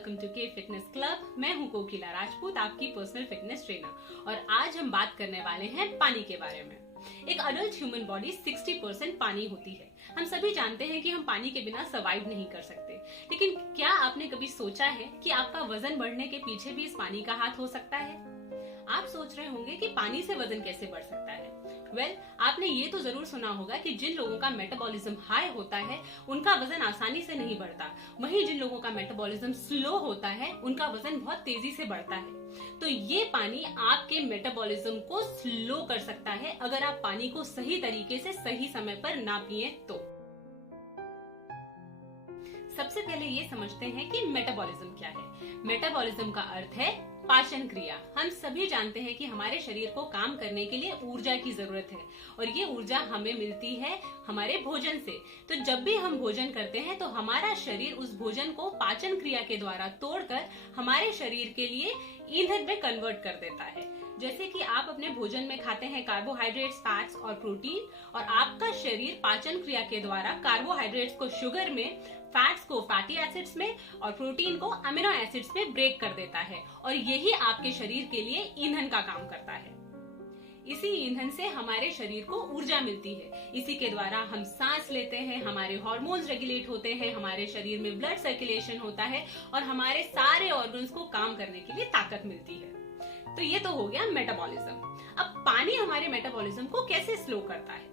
Welcome to के fitness club. मैं हूं कोकिला राजपूत, आपकी पर्सनल फिटनेस ट्रेनर, और आज हम बात करने वाले हैं पानी के बारे में। एक अडल्ट ह्यूमन बॉडी 60% पानी होती है। हम सभी जानते हैं कि हम पानी के बिना सर्वाइव नहीं कर सकते, लेकिन क्या आपने कभी सोचा है कि आपका वजन बढ़ने के पीछे भी इस पानी का हाथ हो सकता है? आप सोच रहे होंगे कि पानी से वजन कैसे बढ़ सकता है। आपने ये तो जरूर सुना होगा कि जिन लोगों का मेटाबॉलिज्म हाई होता है उनका वजन आसानी से नहीं बढ़ता, वहीं जिन लोगों का मेटाबॉलिज्म स्लो होता है उनका वजन बहुत तेजी से बढ़ता है। तो ये पानी आपके मेटाबॉलिज्म को स्लो कर सकता है अगर आप पानी को सही तरीके से सही समय पर ना पिए तो। सबसे पहले ये समझते हैं कि मेटाबॉलिज्म क्या है। मेटाबॉलिज्म का अर्थ है पाचन क्रिया। हम सभी जानते हैं कि हमारे शरीर को काम करने के लिए ऊर्जा की जरूरत है और ये ऊर्जा हमें मिलती है हमारे भोजन से। तो जब भी हम भोजन करते हैं तो हमारा शरीर उस भोजन को पाचन क्रिया के द्वारा तोड़कर हमारे शरीर के लिए ईंधन में कन्वर्ट कर देता है। जैसे कि आप अपने भोजन में खाते हैं कार्बोहाइड्रेट्स, फैट्स और प्रोटीन, और आपका शरीर पाचन क्रिया के द्वारा कार्बोहाइड्रेट्स को शुगर में, फैट्स को फैटी एसिड्स में और प्रोटीन को अमीनो एसिड्स में ब्रेक कर देता है, और यही आपके शरीर के लिए ईंधन का काम करता है। इसी ईंधन से हमारे शरीर को ऊर्जा मिलती है। इसी के द्वारा हम सांस लेते हैं, हमारे हार्मोन्स रेगुलेट होते हैं, हमारे शरीर में ब्लड सर्कुलेशन होता है और हमारे सारे ऑर्गन्स को काम करने के लिए ताकत मिलती है। तो ये तो हो गया मेटाबॉलिज्म। अब पानी हमारे मेटाबॉलिज्म को कैसे स्लो करता है?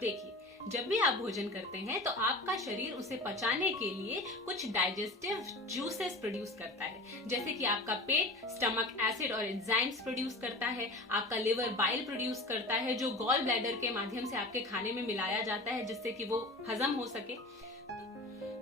देखिए, जब भी आप भोजन करते हैं तो आपका शरीर उसे पचाने के लिए कुछ डाइजेस्टिव जूसेस प्रोड्यूस करता है। जैसे कि आपका पेट स्टमक एसिड और एंजाइम्स प्रोड्यूस करता है, आपका लिवर बाइल प्रोड्यूस करता है जो गॉल ब्लैडर के माध्यम से आपके खाने में मिलाया जाता है जिससे कि वो हजम हो सके।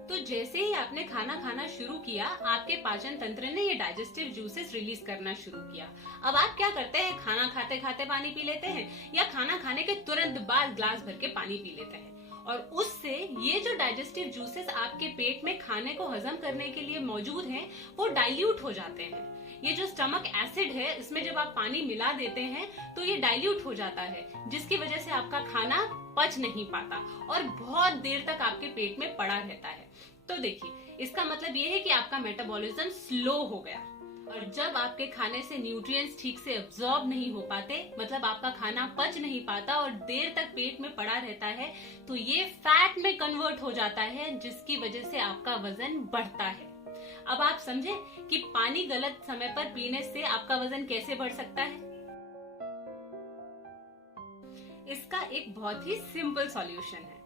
तो जैसे ही आपने खाना खाना शुरू किया, आपके पाचन तंत्र ने ये डाइजेस्टिव जूसेस रिलीज करना शुरू किया। अब आप क्या करते हैं? खाना खाते खाते पानी पी लेते हैं या खाना खाने के तुरंत बाद ग्लास भर के पानी पी लेते हैं, और उससे ये जो डाइजेस्टिव जूसेस आपके पेट में खाने को हजम करने के लिए मौजूद हैं वो डाइल्यूट हो जाते हैं। ये जो स्टमक एसिड है इसमें जब आप पानी मिला देते हैं तो ये डाइल्यूट हो जाता है, जिसकी वजह से आपका खाना पच नहीं पाता और बहुत देर तक आपके पेट में पड़ा रहता है। तो देखिए, इसका मतलब ये है कि आपका मेटाबॉलिज्म स्लो हो गया, और जब आपके खाने से न्यूट्रिएंट्स ठीक से अब्सॉर्ब नहीं हो पाते, मतलब आपका खाना पच नहीं पाता और देर तक पेट में पड़ा रहता है, तो ये फैट में कन्वर्ट हो जाता है जिसकी वजह से आपका वजन बढ़ता है। अब आप समझे कि पानी गलत समय पर पीने से आपका वजन कैसे बढ़ सकता है? इसका एक बहुत ही सिंपल सॉल्यूशन है।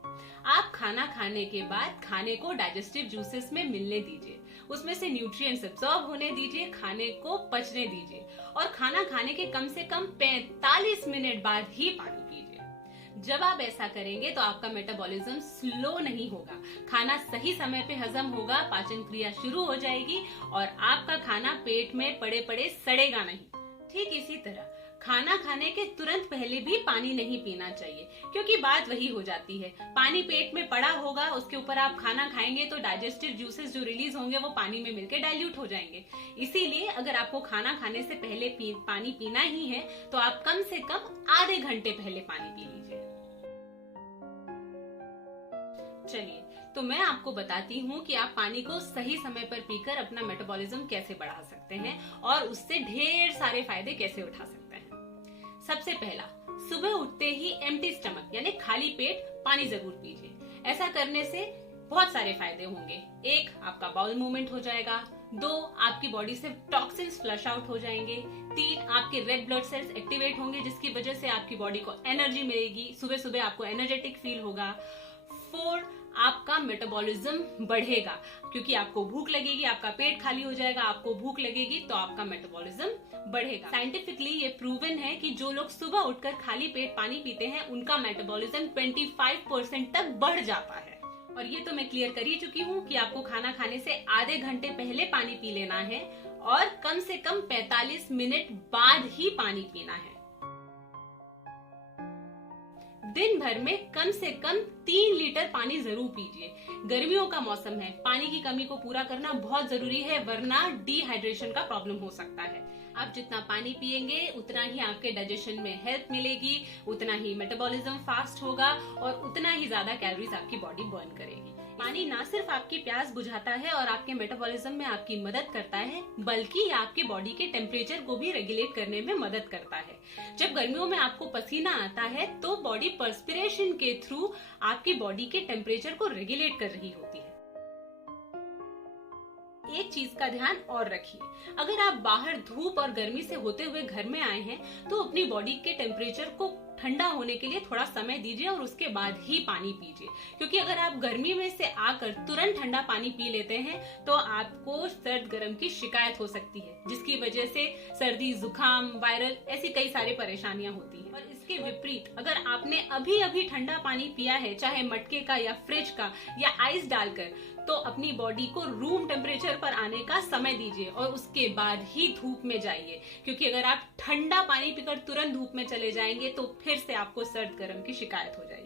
आप खाना खाने के बाद खाने को डाइजेस्टिव जूसेस में मिलने दीजिए, उसमें से न्यूट्रिएंट्स एब्सॉर्ब होने दीजिए, खाने को पचने दीजिए, और खाना खाने के कम से कम 45 मिनट बाद ही पानी पीजिए। जब आप ऐसा करेंगे तो आपका मेटाबॉलिज्म स्लो नहीं होगा, खाना सही समय पे हजम होगा, पाचन क्रिया शुरू हो जाएगी और आपका खाना पेट में पड़े पड़े सड़ेगा नहीं। ठीक इसी तरह खाना खाने के तुरंत पहले भी पानी नहीं पीना चाहिए, क्योंकि बात वही हो जाती है। पानी पेट में पड़ा होगा, उसके ऊपर आप खाना खाएंगे तो डाइजेस्टिव जूसेस जो रिलीज होंगे वो पानी में मिलकर डाइल्यूट हो जाएंगे। इसीलिए अगर आपको खाना खाने से पहले पानी पीना ही है तो आप कम से कम आधे घंटे पहले पानी पी लीजिए। चलिए, तो मैं आपको बताती हूँ कि आप पानी को सही समय पर पीकर अपना मेटाबॉलिज्म कैसे बढ़ा सकते हैं और उससे ढेर सारे फायदे कैसे उठा सकते हैं। सबसे पहला, सुबह उठते ही एम्प्टी स्टमक यानी खाली पेट पानी जरूर पीजिए। ऐसा करने से बहुत सारे फायदे होंगे। 1, आपका बाउल मूवमेंट हो जाएगा। 2, आपकी बॉडी से टॉक्सिन्स फ्लश आउट हो जाएंगे। 3, आपके रेड ब्लड सेल्स एक्टिवेट होंगे जिसकी वजह से आपकी बॉडी को एनर्जी मिलेगी, सुबह सुबह आपको एनर्जेटिक फील होगा। 4, आपका मेटाबॉलिज्म बढ़ेगा क्योंकि आपको भूख लगेगी, आपका पेट खाली हो जाएगा, आपको भूख लगेगी तो आपका मेटाबॉलिज्म बढ़ेगा। साइंटिफिकली ये प्रूवन है कि जो लोग सुबह उठकर खाली पेट पानी पीते हैं उनका मेटाबॉलिज्म 25% तक बढ़ जाता है। और ये तो मैं क्लियर कर ही चुकी हूँ कि आपको खाना खाने से आधे घंटे पहले पानी पी लेना है और कम से कम 45 मिनट बाद ही पानी पीना है। दिन भर में कम से कम 3 लीटर पानी जरूर पीजिए। गर्मियों का मौसम है, पानी की कमी को पूरा करना बहुत जरूरी है, वरना डिहाइड्रेशन का प्रॉब्लम हो सकता है। आप जितना पानी पिएंगे उतना ही आपके डाइजेशन में हेल्प मिलेगी, उतना ही मेटाबॉलिज्म फास्ट होगा और उतना ही ज्यादा कैलोरीज आपकी बॉडी बर्न करेगी। पानी ना सिर्फ आपकी प्यास बुझाता है और आपके मेटाबॉलिज्म में आपकी मदद करता है, बल्कि ये आपके बॉडी के टेम्परेचर को भी रेगुलेट करने में मदद करता है। जब गर्मियों में आपको पसीना आता है तो बॉडी पर्सपिरेशन के थ्रू आपकी बॉडी के टेम्परेचर को रेगुलेट कर रही होती है। एक चीज का ध्यान और रखिए, अगर आप बाहर धूप और गर्मी से होते हुए घर में आए हैं तो अपनी बॉडी के टेम्परेचर को ठंडा होने के लिए थोड़ा समय दीजिए और उसके बाद ही पानी पीजिए, क्योंकि अगर आप गर्मी में से आकर तुरंत ठंडा पानी पी लेते हैं तो आपको सर्द गर्म की शिकायत हो सकती है, जिसकी वजह से सर्दी, जुकाम, वायरल ऐसी कई सारी परेशानियां होती हैं। और इसके विपरीत अगर आपने अभी अभी ठंडा पानी पिया है, चाहे मटके का या फ्रिज का या आइस डालकर, तो अपनी बॉडी को रूम टेम्परेचर पर आने का समय दीजिए और उसके बाद ही धूप में जाइए, क्योंकि अगर आप ठंडा पानी पीकर तुरंत धूप में चले जाएंगे तो फिर से आपको सर्द गर्म की शिकायत हो जाएगी।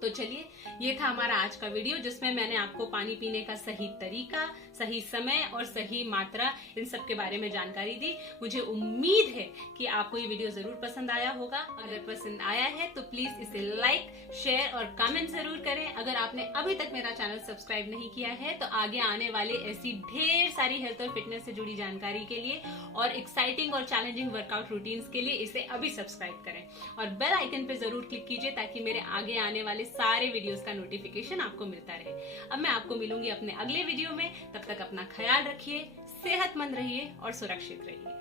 तो चलिए, ये था हमारा आज का वीडियो जिसमें मैंने आपको पानी पीने का सही तरीका, सही समय और सही मात्रा, इन सब के बारे में जानकारी दी। मुझे उम्मीद है कि आपको ये वीडियो जरूर पसंद आया होगा। अगर पसंद आया है तो प्लीज इसे लाइक, शेयर और कमेंट जरूर करें। अगर आपने अभी तक मेरा चैनल सब्सक्राइब नहीं किया है तो आगे आने वाले ऐसी ढेर सारी हेल्थ और फिटनेस से जुड़ी जानकारी के लिए और एक्साइटिंग और चैलेंजिंग वर्कआउट रूटीन्स के लिए इसे अभी सब्सक्राइब करें और बेल आइकन पे जरूर क्लिक कीजिए ताकि मेरे आगे आने वाले सारे वीडियोस का नोटिफिकेशन आपको मिलता रहे। अब मैं आपको मिलूंगी अपने अगले वीडियो में, तब तक अपना ख्याल रखिए, सेहतमंद रहिए और सुरक्षित रहिए।